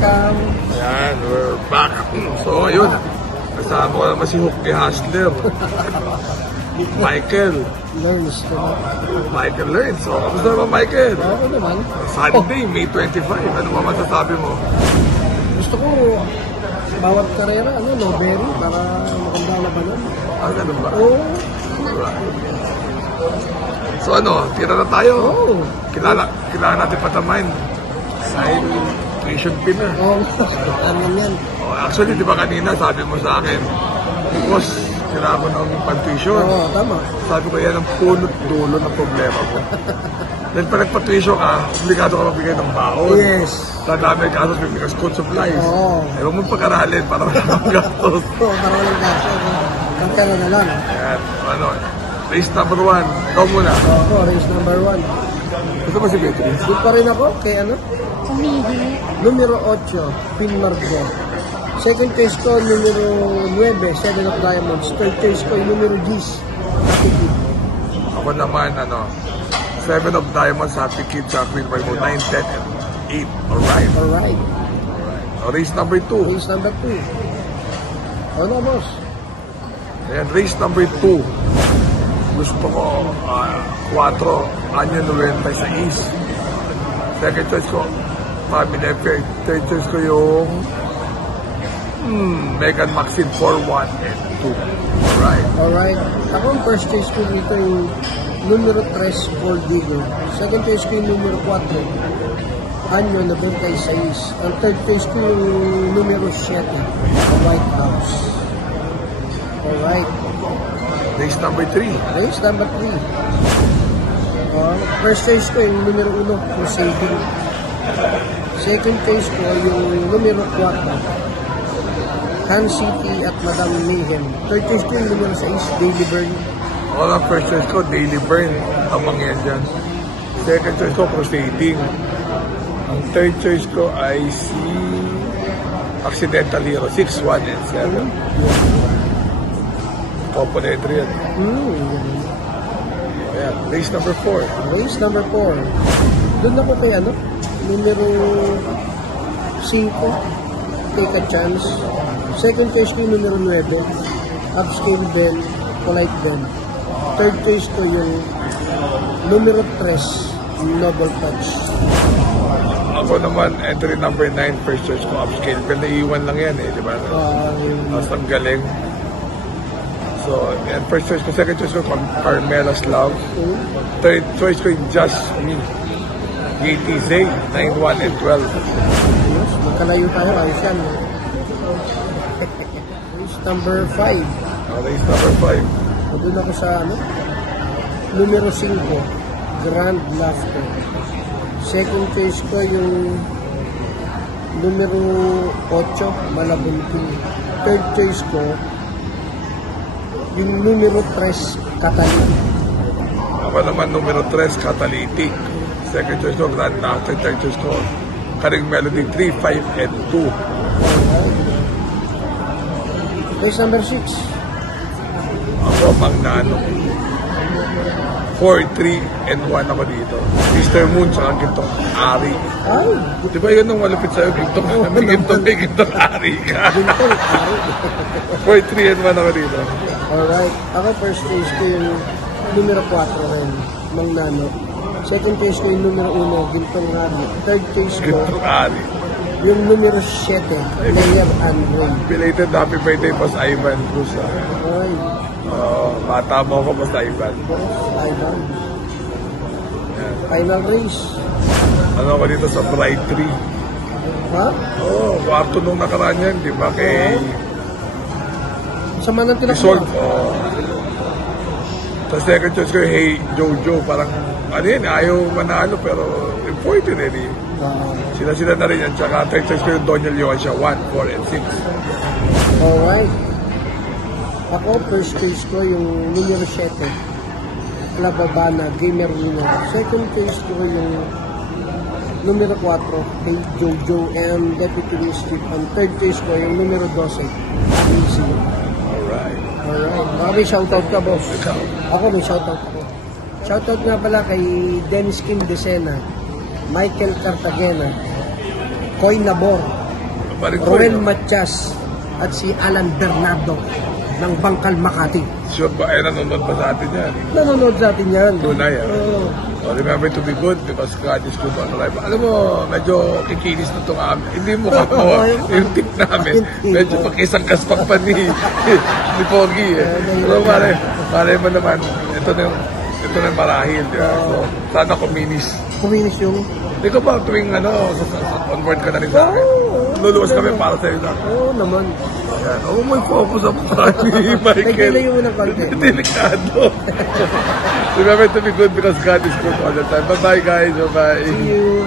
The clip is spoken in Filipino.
welcome. Ayan, we're back. So, ayun. Kasama ko naman si Hooky Hustler. Michael. Learns ko na. Michael Learns. So, kamusta naman, Michael? Oo naman. Sunday, May 25. Ano ba masasabi mo? Gusto ko, bawat karera, no berry, para maganda na ba nun? Ah, ganun ba? Oo. So, ano, tira na tayo. Oo. Kilala natin patamain. Dahil tuition fee na. Oo. Ano yan? Oh, actually, di ba kanina, sabi mo sa akin, boss, kailangan ko ng pan-tuition. Oo, tama. Sabi ko, yan ang punot dulo ng problema ko. Dahil pag nagpa-tuition ka, obligado ka magbigay ng baon. Yes. Sa dami ng kasos, may bigas school supplies. Oo. Eh, huwag mong pag-aralin para walang gastos. Oo, para walang gastos. Kantara na lang. Ayan, ano, race number 1. Ikaw muna. Oo, race number 1. Gusto mo si Beatrice? Doon pa rin ako kay ano? Umihi. Numero 8, Pin Margo. Second choice ko, numero 9, 7 of Diamonds. Third choice ko, numero 10, Happy Kid. Ako naman, 7 of Diamonds, Happy Kid, sa Queen Margo, 9, 10, and 8. Alright. Alright. Race number 2. Race number 2. Ano, boss? Ayan, race number 2. Gusto ko 4, Anya 96. Second choice ko, Family Affair. Third choice ko yung Megan Maxine 4, 1, and 2. Alright. Alright. Ako ang first choice ko dito yung numero 3, Gold Digger. Second choice ko yung numero 4, Anyo 96. Ang third choice ko yung numero 7, White House. Alright. Race number 3. Race number 3. First choice ko yung numero 1, Crusading. Second choice ko yung numero 4, Han City at Madam Mayhem. Third choice ko yung numero 6, Daily Burn. Ako lang first choice ko, Daily Burn. Amang yan dyan. Second choice ko, Crusading. Ang third choice ko ay si Accidental Hero, 6, 1, and 7. Componentry yan. Ayan, race number 4. Race number 4. Doon ako kay numero 5, Take a Chance. Second choice ko yung numero 9, Upscale Bell, Polite Bell. Third choice ko yung numero 3, Noble Touch. Ako naman, entry number 9, first choice ko, Upscale Bell. Naiiwan lang yan di ba? Mas ang galing. So, yan, first choice ko, second choice ko, Carmela's Love. Third choice ko yung Just Me. GTZ, 9, 1, and 12. Yes, magkalayo tayo, ayos yan. Race number 5. Race number 5. Doon ako sa numero 5, Grand Laughter. Second choice ko yung numero 8, Malabunting. Third choice ko yung numero 3, Catalytic. Ako naman, numero 3, Catalytic. Second choice ko, Grand Laughter. Third choice ko, Karing Melody, 3, 5, and 2. Race number 6. Ako, Mang Nano. 4, 3, and 1 ako dito. Mr. Moon, saka Gintong Ari. Ay! Di ba yun ang malapit sa'yo? May Gintong Ari ka. Gintong Ari. 4, 3, and 1 ako dito. Alright. Ako first choice ko yung numero 4 rin, Mang Nano. Second choice ko yung numero 1, Gintong Ari. Third choice ko, Gintong Ari. yung numero 7, Layer Andre. Belated happy birthday, Boss Ivan Cruz. Ay. Bata mo ako, Boss Ivan. Ivan. Final race. Ano ako dito sa Bright 3. Ha? Kwarto nung nakaraan yan, di ba? Kay Sama ng Resolve. tinakbo. Sa second choice ko, Hey Jojo, parang ayaw manalo pero important Sila na rin yan. Tsaka third choice ko yung Doniel Yoasha, 1, 4, and 6. Alright. Ako, first choice ko yung numero 7, Lababana, Gamer Winner. Second choice ko yung numero 4, Hey Jojo and Deputy Mischief. And third choice ko yung numero 12, Amazing. Alright. May shoutout ka, boss. Ako, may shoutout ako. Shoutout nga pala kay Dennis Kim Decena, Michael Cartagena, Koy Nabor, Balik ko Roel yun. Matias at si Alan Bernardo ng Bangkal, Makati. Sure ba? Ay, nanonood pa sa atin yan. Nanonood sa atin yan. Tunay, ah. Oo. So, remember to be good because God is good on life. Alam mo, medyo kikinis na itong amin. Hindi mo katawa. Yung tip namin, medyo pakisang-kas pa ni Pogi. Eh. So, malay mo naman, ito na yung marahil. Di ba? So, sana kuminis. Kuminis yung... Hindi ko pa tuwing onboard ka na rin sa akin. Luluwas kami para sa'yo na. Oo naman. Yan. Oh, may focus up pa ni Michael. Nagdilayo mo ng konti. Delikado. Remember to be good because God is good all the time. Bye-bye guys. Bye-bye. See you.